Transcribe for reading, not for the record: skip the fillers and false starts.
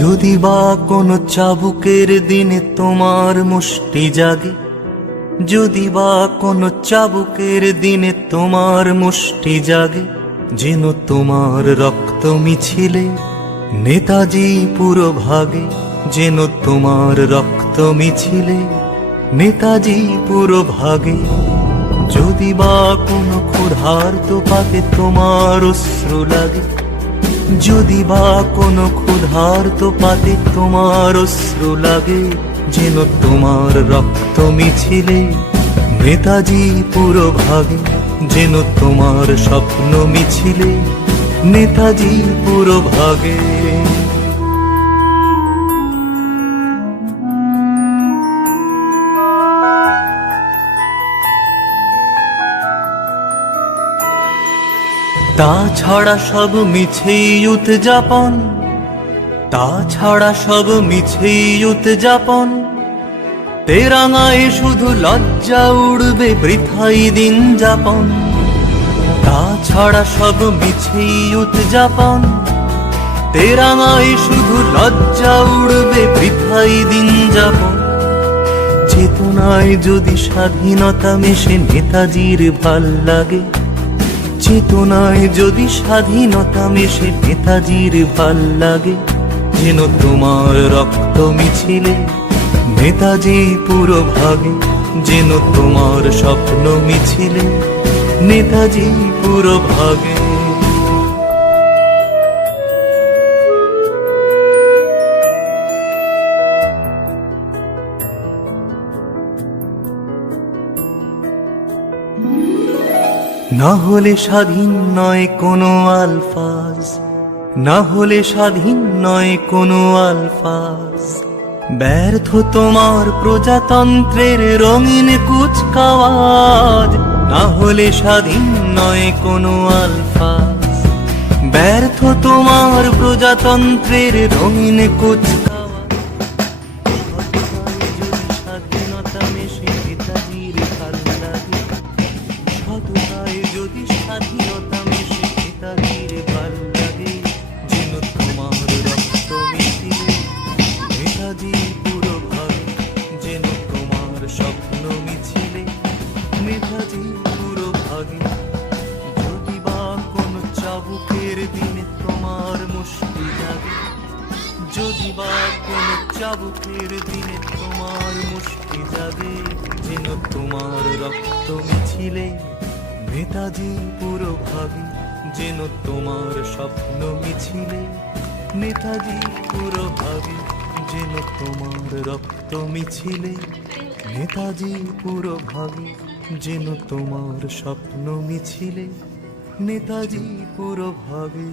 যদি বা কোনো চাবুকের দিনে তোমার মুষ্টি জাগে, যদি বা কোনো চাবুকের দিনে তোমার মুষ্টি জাগে, যেন তোমার রক্ত মিছিলে নেতাজি পুরো ভাগে, যেন তোমার রক্ত মিছিলে নেতাজি পুরো ভাগে। যদি বা কোনো ক্ষুধার্ত পাতে তোমার অশ্রু লাগে, যদি বা কোনো ক্ষুধার্ত পাতে তোমার অশ্রু লাগে, যেন তোমার রক্ত মিছিলে নেতাজি পুরো ভাগে, যেন তোমার স্বপ্ন মিছিলে নেতাজি পুরো ভাগে। তাছাড়া সব মিছেই উদযাপন, তাছাড়া সব মিছেই উদযাপন, তেরাঙায় শুধু লজ্জা উড়বে বৃথাই দিন যাপন। তাছাড়া সব মিছেই উদযাপন, তেরাঙায় শুধু লজ্জা উড়বে বৃথাই দিন যাপন। চেতনায় যদি স্বাধীনতা মেশে নেতাজির ভাল লাগে, চেতনায় যদি স্বাধীনতা মেশে নেতাজির ভাল লাগে, যেন তোমার রক্ত মিছিলে নেতাজি পুরো ভাগে, যেন তোমার স্বপ্ন মিছিলে নেতাজি পুরো ভাগে। না হলে স্বাধীন নয় কোনো আলফাজ, না হলে স্বাধীন নয় কোনো আলফাজ, ব্যর্থ তোমার প্রজাতন্ত্রের রঙিন কুচকাওয়াজ। না হলে স্বাধীন নয় কোনো আলফাজ, ব্যর্থ তোমার প্রজাতন্ত্রের রঙিন কুচকাওয়াজ। যদি স্বাধীনতা মেশে নেতাজির ভাল লাগে, সততায় যদি স্বাধীনতা মেশে নেতাজির ভাল লাগে, যেন তোমার রক্ত মিছিলে নেতাজি পুরো ভাগে, যেন তোমার স্বপ্ন মিছিলে নেতাজি পুরো ভাগে। যদি বা কোনো চাবুকের দিনে তোমার মুষ্টি জাগে, যদি বা কোনো চাবুকের দিনে তোমার মুষ্টি জাগে, যেন তোমার রক্ত মিছিলে নেতাজি পুরো ভাগে, যেন তোমার স্বপ্ন মিছিলে নেতাজি পুরো ভাগে, যেন তোমার রক্ত মিছিলে নেতাজি পুরো ভাগে, যেন তোমার স্বপ্ন মিছিলে নেতাজি পুরো ভাগে।